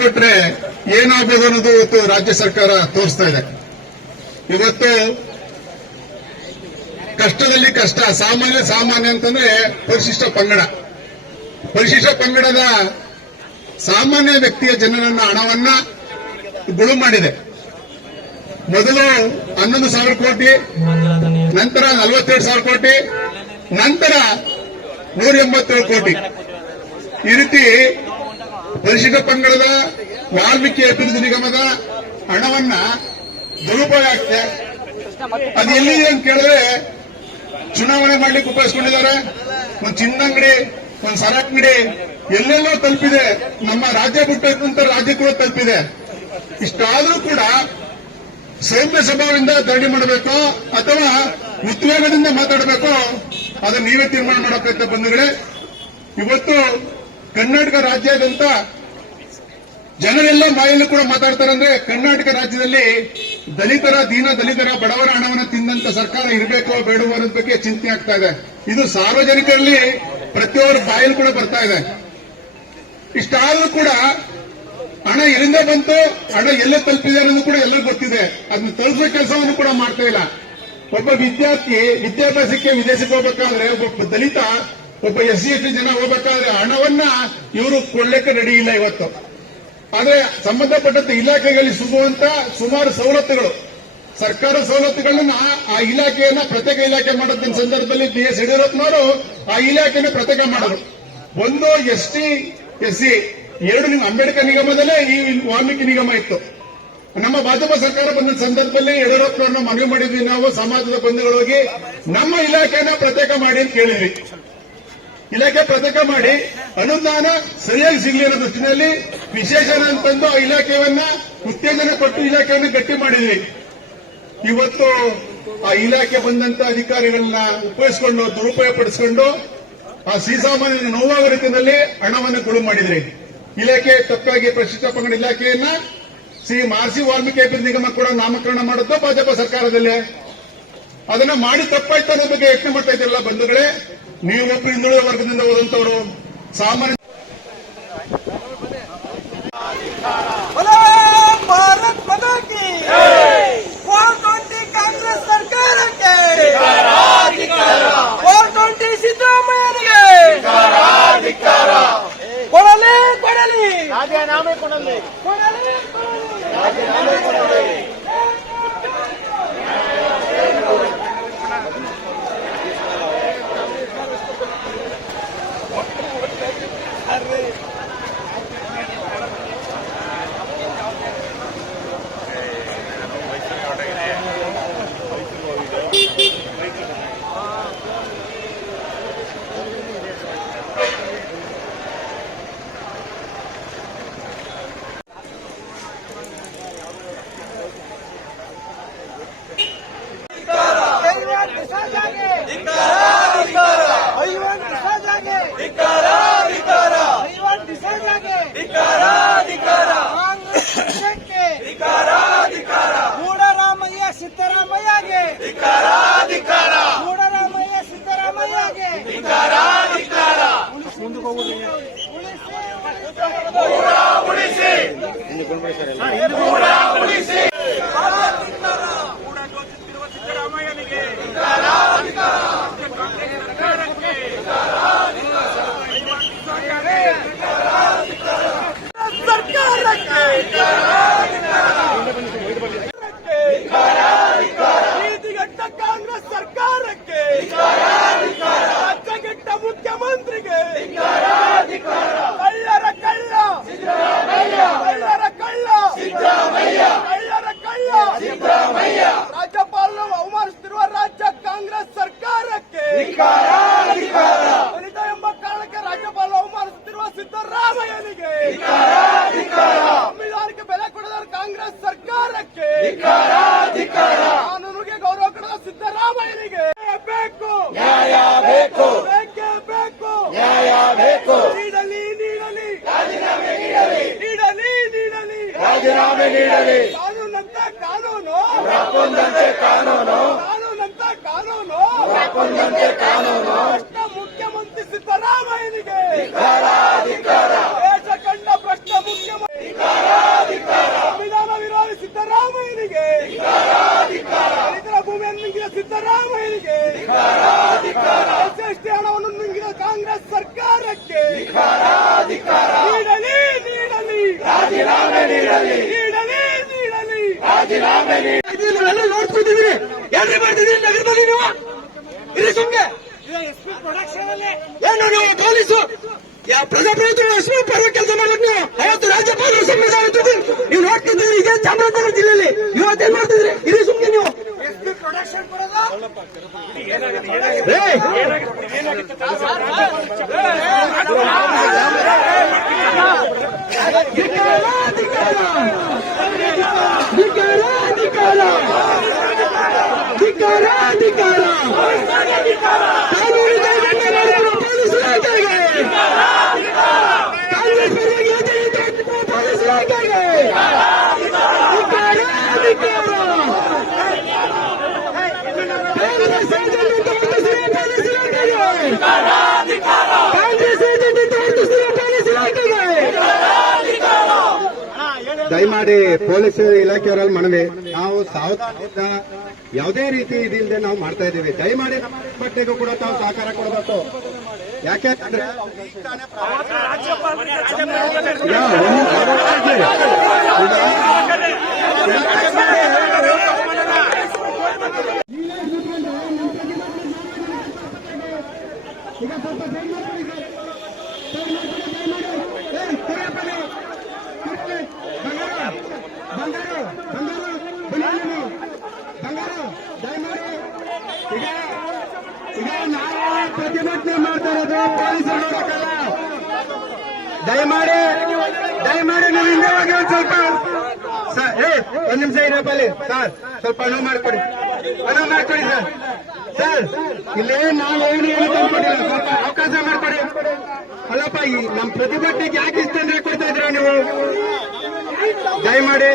ಕೊಟ್ರೆ ಏನಾಗಬಹುದು ಅನ್ನೋದು ಇವತ್ತು ರಾಜ್ಯ ಸರ್ಕಾರ ತೋರಿಸ್ತಾ ಇದೆ. ಇವತ್ತು ಕಷ್ಟದಲ್ಲಿ ಕಷ್ಟ, ಸಾಮಾನ್ಯ ಅಂತಂದ್ರೆ ಪರಿಶಿಷ್ಟ ಪಂಗಡದ ಸಾಮಾನ್ಯ ವ್ಯಕ್ತಿಯ ಜನರನ್ನ ಹಣವನ್ನ ಗುಳು ಮಾಡಿದೆ. ಮೊದಲು 11,000 ಕೋಟಿ, ನಂತರ 42,000 ಕೋಟಿ, ನಂತರ 187 ಕೋಟಿ. ಈ ರೀತಿ ಪರಿಶಿಷ್ಟ ಪಂಗಡದ ವಾಲ್ಮೀಕಿ ಅಭಿವೃದ್ಧಿ ನಿಗಮದ ಹಣವನ್ನ ದುರುಪಯೋಗ ಆಗ್ತದೆ. ಅದು ಎಲ್ಲಿದೆ ಅಂತ ಕೇಳಿದ್ರೆ ಚುನಾವಣೆ ಮಾಡ್ಲಿಕ್ಕೆ ಉಪಯೋಗಿಸ್ಕೊಂಡಿದ್ದಾರೆ. ಒಂದು ಚಿನ್ನಂಗಡಿ, ಒಂದು ಸರಕಂಗಡಿ ಎಲ್ಲೆಲ್ಲೋ ತಲುಪಿದೆ. ನಮ್ಮ ರಾಜ್ಯ ಬಿಟ್ಟಂತ ರಾಜ್ಯ ಕೂಡ ತಲುಪಿದೆ. ಇಷ್ಟಾದ್ರೂ ಕೂಡ ಸೌಮ್ಯ ಸ್ವಭಾವದಿಂದ ಧರಣಿ ಮಾಡಬೇಕು ಅಥವಾ ಉದ್ವೇಗದಿಂದ ಮಾತಾಡಬೇಕು, ಅದನ್ನ ನೀವೇ ತೀರ್ಮಾನ ಮಾಡಬೇಕಂತ ಬಂಧುಗಳೇ. ಇವತ್ತು ಕರ್ನಾಟಕ ರಾಜ್ಯಾದ್ಯಂತ ಜನರೆಲ್ಲ ಬಾಯಲ್ಲಿ ಕೂಡ ಮಾತಾಡ್ತಾರೆ. ಅಂದ್ರೆ ಕರ್ನಾಟಕ ರಾಜ್ಯದಲ್ಲಿ ದೀನ ದಲಿತರ ಬಡವರ ಹಣವನ್ನು ತಿಂದಂತ ಸರ್ಕಾರ ಇರಬೇಕೋ ಬೇಡವೋ ಅನ್ನೋದ್ ಬಗ್ಗೆ ಚಿಂತೆ ಆಗ್ತಾ ಇದೆ. ಇದು ಸಾರ್ವಜನಿಕರಲ್ಲಿ ಪ್ರತಿಯೊಬ್ಬರ ಬಾಯಲ್ಲಿ ಕೂಡ ಬರ್ತಾ ಇದೆ. ಇಷ್ಟಾದ್ರೂ ಕೂಡ ಹಣ ಎಲ್ಲಿಂದ ಬಂತು, ಹಣ ಎಲ್ಲ ತಲುಪಿದೆ ಅನ್ನೋದು ಕೂಡ ಎಲ್ಲರಿಗೂ ಗೊತ್ತಿದೆ. ಅದನ್ನ ತಲುಪಿಸೋ ಕೆಲಸವನ್ನು ಕೂಡ ಮಾಡ್ತಾ ಇಲ್ಲ. ಒಬ್ಬ ವಿದ್ಯಾರ್ಥಿ ವಿದ್ಯಾಭ್ಯಾಸಕ್ಕೆ ವಿದೇಶಕ್ಕೆ ಹೋಗಬೇಕಾದ್ರೆ, ಒಬ್ಬ ದಲಿತ, ಒಬ್ಬ SC/ST ಜನ ಹೋಗಬೇಕಾದ್ರೆ ಹಣವನ್ನ ಇವರು ಕೊಡ್ಲಿಕ್ಕೆ ರೆಡಿ ಇಲ್ಲ ಇವತ್ತು. ಆದ್ರೆ ಸಂಬಂಧಪಟ್ಟಂತ ಇಲಾಖೆಗಳಲ್ಲಿ ಸಿಗುವಂತ ಸುಮಾರು ಸವಲತ್ತುಗಳು, ಸರ್ಕಾರ ಸವಲತ್ತುಗಳನ್ನ ಆ ಇಲಾಖೆಯನ್ನ ಪ್ರತ್ಯೇಕ ಇಲಾಖೆ ಮಾಡೋದ್ರ ಸಂದರ್ಭದಲ್ಲಿ BS ಯಡಿಯೂರಪ್ಪನವರು ಆ ಇಲಾಖೆನ ಪ್ರತ್ಯೇಕ ಮಾಡೋರು. ಒಂದು ST/SC, ಎರಡು ಅಂಬೇಡ್ಕರ್ ನಿಗಮದಲ್ಲೇ ಈ ವಾಲ್ಮೀಕಿ ನಿಗಮ ಇತ್ತು. ನಮ್ಮ ಭಾಜಪ ಸರ್ಕಾರ ಬಂದ ಸಂದರ್ಭದಲ್ಲಿ ಯಡಿಯೂರಪ್ಪನವ್ರನ್ನ ಮನವಿ ಮಾಡಿದ್ವಿ. ನಾವು ಸಮಾಜದ ಬಂಧುಗಳೋಗಿ ನಮ್ಮ ಇಲಾಖೆನ ಪ್ರತ್ಯೇಕ ಮಾಡಿ ಅಂತ ಕೇಳಿದ್ವಿ. ಇಲಾಖೆ ಪ್ರತ್ಯೇಕ ಮಾಡಿ ಅನುದಾನ ಸರಿಯಾಗಿ ಸಿಗಲಿ ಅನ್ನೋ ದೃಷ್ಟಿನಲ್ಲಿ ವಿಶೇಷಣ ಅಂತಂದು ಆ ಇಲಾಖೆಯನ್ನ ಉತ್ತೇಜನ ಕೊಟ್ಟು ಇಲಾಖೆಯನ್ನು ಗಟ್ಟಿ ಮಾಡಿದ್ವಿ. ಇವತ್ತು ಆ ಇಲಾಖೆ ಬಂದಂತ ಅಧಿಕಾರಿಗಳನ್ನ ಉಪಯೋಗಿಸಿಕೊಂಡು ದುರುಪಯೋಗ ಪಡಿಸಿಕೊಂಡು ಆ ಶ್ರೀಸಾಮಾನ್ಯರಿಗೆ ನೋವಾಗುವ ರೀತಿಯಲ್ಲಿ ಹಣವನ್ನು ಗುಳು ಮಾಡಿದ್ರಿ. ಇಲಾಖೆ ತಪ್ಪಾಗಿ ಪರಿಶಿಷ್ಟ ಪಂಗಡ ಇಲಾಖೆಯನ್ನ ಶ್ರೀ ಮಹರ್ಷಿ ವಾಲ್ಮೀಕಿ ಅಭಿವೃದ್ಧಿ ನಿಗಮ ಕೂಡ ನಾಮಕರಣ ಮಾಡಿದ್ದು ಭಾಜಪ ಸರ್ಕಾರದಲ್ಲೇ. ಅದನ್ನ ಮಾಡಿ ತಪ್ಪಾಯ್ತು ಅನ್ನೋ ಬಗ್ಗೆ ಯತ್ನ ಮಾಡ್ತಾ ಇದ್ದಿರಲ್ಲ ಬಂಧುಗಳೇ. ನೀವು ಒಬ್ಬರು ಹಿಂದುಳಿದ ವರ್ಗದಿಂದ ಹೋದಂತವರು ಸಾಮಾನ್ಯ ಭಾರತ್ ಮಾತಾ ಕಿ 420 ಕಾಂಗ್ರೆಸ್ ಸರ್ಕಾರಕ್ಕೆ 420 ಸಿದ್ದರಾಮಯ್ಯನಿಗೆ ಕೊಡಲಿ ರಾಜೀನಾಮೆ ಕೊಡಲಿ. ಸಿದ್ದರಾಮಯ್ಯಗೆ ಮೂಡರಾಮಯ್ಯ ಸಿದ್ದರಾಮಯ್ಯಗೆ ಸಿದ್ದರಾಮಯ್ಯನಿಗೆ ಕಾಂಗ್ರೆಸ್ ಸರ್ಕಾರಕ್ಕೆ ರಾಜ್ಯಗೆಟ್ಟ ಮುಖ್ಯಮಂತ್ರಿಗೆ ಕಳ್ಳರ ಕಳ್ಳ ಕಳ್ಳರ ಕಳ್ಳ ಕಳ್ಳರ ಕಳ್ಳ ರಾಜ್ಯಪಾಲರು ಅವಮಾನಿಸುತ್ತಿರುವ ರಾಜ್ಯ ಕಾಂಗ್ರೆಸ್ ಸರ್ಕಾರಕ್ಕೆ ದಲಿತ ಎಂಬ ಕಾರಣಕ್ಕೆ ರಾಜ್ಯಪಾಲರು ಅವಮಾನಿಸುತ್ತಿರುವ ಸಿದ್ದರಾಮಯ್ಯನಿಗೆ ಸಂವಿಧಾನಕ್ಕೆ ಬೆಲೆ ಕೊಡದ ಕಾಂಗ್ರೆಸ್ ಸರ್ಕಾರಕ್ಕೆ ಕಾನೂನಿಗೆ ಗೌರವ ಕೊಡದ ಸಿದ್ದರಾಮಯ್ಯನಿಗೆ ಬೇಕು ನ್ಯಾಯ ಬೇಕು, ಬೇಕೇ ಬೇಕು ನ್ಯಾಯ ಬೇಕು. ನೀಡಲಿ ರಾಜೀನಾಮೆ ನೀಡಲಿ ರಾಜೀನಾಮೆ ನೀಡಲಿ. ಕಾನೂನಂತೆ ಕಾನೂನು ಮುಖ್ಯಮಂತ್ರಿ ಸಿದ್ದರಾಮಯ್ಯನಿಗೆ ದೇಶ ಕಂಡ ಭ್ರಷ್ಟ ಮುಖ್ಯಮಂತ್ರಿ ಸಿದ್ದರಾಮಯ್ಯನಿಗೆ ಎಸ್ಎಸ್ಟಿ ಹಣವನ್ನು ನುಂಗಿದ ಕಾಂಗ್ರೆಸ್ ಸರ್ಕಾರಕ್ಕೆ ನೀಡಲಿ ನೀಡಲಿ ನೀವೆಲ್ಲ ನೋಡ್ತಿದ್ದೀವಿ ಏನ್ರಿ ಮಾಡ್ತಿದ್ದೀರಿ ನಗರದಲ್ಲಿ ನೀವು ಇರಿ ಸುಮ್ಗೆ ಏನು ನೀವು ಪೊಲೀಸು ಪ್ರಜಾಪ್ರಭುತ್ವ ಎಷ್ಟು ಪರ್ವ ಕೆಲಸ ಮಾಡ್ಬೇಕು ನೀವು ಅವತ್ತು ರಾಜ್ಯಪಾಲರು ಸಂವಿಧಾನ ನೀವು ನೋಡ್ತಿದ್ದೀರಿ ಈಗ ಚಾಮರಾಜನಗರ ಜಿಲ್ಲೆಯಲ್ಲಿ ಇವತ್ತೇನ್ ಮಾಡ್ತಿದ್ರಿ ಇರಿ ಸುಮ್ಗೆ ನೀವು ದಯಮಾಡಿ ಪೊಲೀಸ್ ಇಲಾಖೆಯವರಲ್ಲಿ ಮನವಿ, ನಾವು ಸಾವಧಾನದಿಂದ ಯಾವುದೇ ರೀತಿ ಇದಿಲ್ಲದೆ ನಾವು ಮಾಡ್ತಾ ಇದ್ದೀವಿ. ದಯಮಾಡಿ ನಮ್ಮ ಬಟ್ಟೆಗೂ ಕೂಡ ತಾವು ಸಹಕಾರ ಕೊಡಬೇಕು. ಯಾಕೆಂದ್ರೆ ಈಗ ನಾವು ಪ್ರತಿಭಟನೆ ಮಾಡ್ತಾ ಇರೋದು ಪೊಲೀಸರು ನೋಡಬೇಕಲ್ಲ. ದಯಮಾಡಿ ನೀವು ಹಿಂದೆ ಹೋಗಿ ಒಂದ್ ಸ್ವಲ್ಪ ಒಂದ್ ನಿಮಿಷ ಇರಪ್ಪಲ್ಲಿ ಸರ್, ಸ್ವಲ್ಪ ಅನುವು ಮಾಡಿಕೊಡಿ ಸರ್. ಇಲ್ಲೇ ನಾವೇನು ತಂದ್ಕೊಟ್ಟಿಲ್ಲ, ಸ್ವಲ್ಪ ಅವಕಾಶ ಮಾಡ್ಕೊಡಿ. ಅಲ್ಲಪ್ಪ, ಈ ನಮ್ಮ ಪ್ರತಿಭಟನೆಗೆ ಯಾಕೆ ಇಷ್ಟ ತೊಂದರೆ ಕೊಡ್ತಾ ಇದ್ರ ನೀವು? ದಯಮಾಡಿ